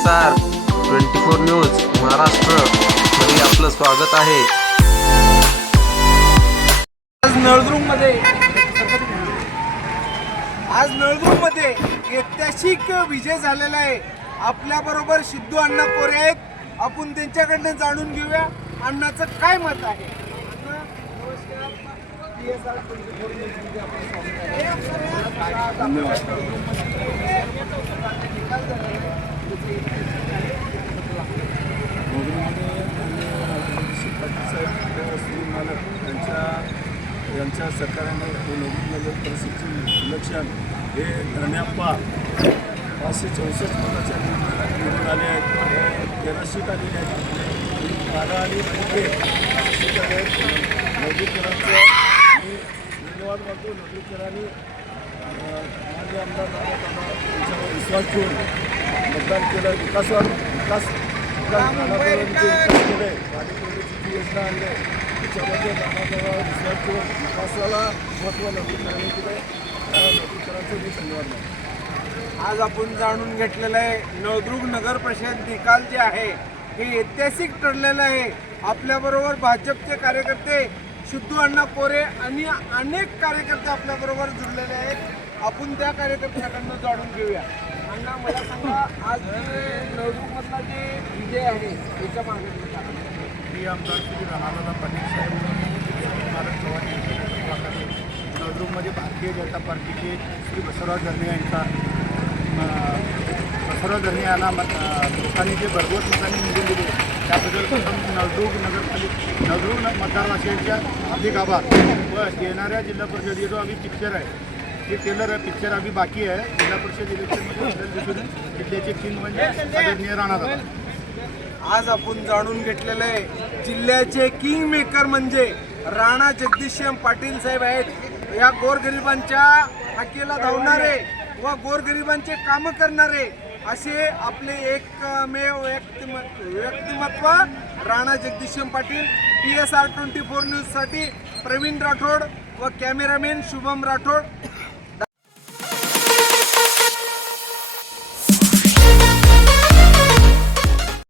S R twenty four news Maharashtra. मध्ये आपलं स्वागत आहे. आज नळदुर्गमध्ये आज नळदुर्गमध्ये ऐतिहासिक विजय झालेला आहे. आपल्या बरोबर सिद्धू अण्णा कोरे आहेत. आपण त्यांच्याकडनं जाणून घेऊया अण्णाचं काय मत आहे. अण्णा, नमस्कार. PSR 24 न्यूजमध्ये आपलं स्वागत आहे. निकाल झाला आहे. श्री मालक यांच्या यांच्या सरकारने नवीन नगर परिषदेचे इलेक्शन हे धरण्याप्पा पाचशे चौसष्ट मताच्या निवडून आले आहेत. हे तेरा सीट आहेत? बारा म्हणजे आणि मोठे सीट आहेत? नवदीकरांचं मी धन्यवाद मानतो नवदीकरांनी मान्य आमदार दादा यांच्यावर विश्वास ठेवून मतदान केलं. विकासावर विकास विकास विकास केले पाणीपुरवठ्याची योजना आणली त्याच्यामध्ये विकासाला महत्त्व मी धन्यवाद मानतो आज आपण जाणून घेतलेलं आहे नळदुर्ग नगर परिषद निकाल जे आहे हे ऐतिहासिक ठरलेलं आहे. आपल्याबरोबर भाजपचे कार्यकर्ते सिद्धू अण्णा कोरे आणि अनेक कार्यकर्ते आपल्याबरोबर जुळलेले आहेत. आपण त्या कार्यकर्त्याकडनं जाणून घेऊया. अण्णा मला सांगा आज जे जे विजय आहे त्याच्यामागे मी आमदार श्री राणादादा पाटील साहेब चव्हाण नळदुर्गमध्ये भारतीय जनता पार्टीचे श्री बसवराज धरणे यांचा अं, बसवराज धरणे यांना मत- लोकांनी जे भरघोस मतांनी निवडून दिले त्याबद्दल प्रथम नळदुर्ग नगरपालिका नळदुर्ग मतदारवासियांच्या अधिक आभार. व येणाऱ्या जिल्हा परिषदेचा जो आम्ही पिक्चर आहे हे टेलर आहे पिक्चर आम्ही बाकी आहे. जिल्हा परिषद इलेक्शनमध्ये जिल्ह्याचे किंग म्हणजे आदरणीय राणादादा आज आपण जाणून घेतलेलं आहे जिल्ह्याचे किंग मेकर म्हणजे राणा जगदीशम पाटील साहेब आहेत. या गोरगरिबांच्या हाकेला धावणारे व गोरगरिबांचे कामं करणारे असे आपले एकमेव व्यक्तिमत्व व्यक्तिमत्व Rana Jagdisham Patil P S R twenty four न्यूजसाठी प्रवीण राठोड व कॅमेरामॅन शुभम राठोड